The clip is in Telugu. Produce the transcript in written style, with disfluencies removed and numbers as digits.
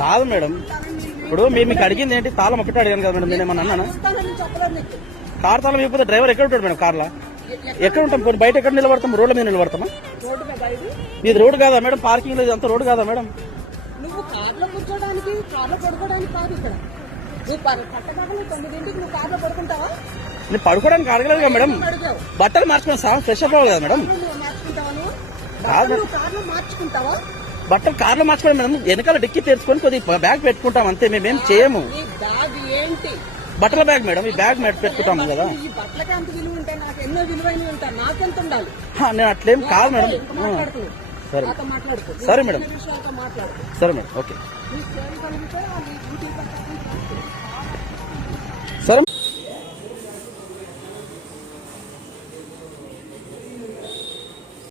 కాదు మేడం, ఇప్పుడు మీకు అడిగింది ఏంటి? తాళం ఒకటి అడిగాను కదా మేడం, నేనేమన్నా అన్నానా? కార్ తాళం ఇవ్వకపోతే డ్రైవర్ ఎక్కడ ఉంటాడు మేడం? కార్లో ఎక్కడ ఉంటాం? కొన్ని బయట ఎక్కడ నిలబడతాం? రోడ్ల మీద నిలబడతామా? ఇది రోడ్డు కాదా మేడం? పార్కింగ్ లేదు, అంత రోడ్డు కాదా మేడం? నువ్వు కార్లో కూర్చోడానికి, కార్లో పడుకోవడానికి కాదు ఇక్కడ. నువ్వు పట్టకాగలు 9ంటికి నువ్వు కార్లో పడుకుంటావా? నేను పడుకోవడానికి అడగలేదు కదా మేడం, బట్టలు మార్చుకున్నా, ఫ్రెష్ అప్ అవ్వాలి కదా మేడం. మార్చుకుంటావా? నువ్వు కార్లో మార్చుకుంటావా? బట్టలు కార్లో మార్చుకోవడం మేడం, వెనకాల డిక్కి తెరుచుకొని కొద్దిగా బ్యాగ్ పెట్టుకుంటాం అంతే, మేమేం చేయము. బ్యాగ్ ఏంటి? బట్టల బ్యాగ్ మేడం, ఈ బ్యాగ్ పెట్టుకుంటాము కదా. ఈ బట్టలకి అంత విలువ ఉంటే నాకు ఎన్నో విలువైనవి ఉంటాయి, నాకెంత ఉండాలి? నేను అట్లేం కాదు మేడం. సరే మాట్లాడుకో, సరే మేడం, మాట్లాడుకో. సరే మేడం, ఓకే. నీకు చేయాలి కలిగితే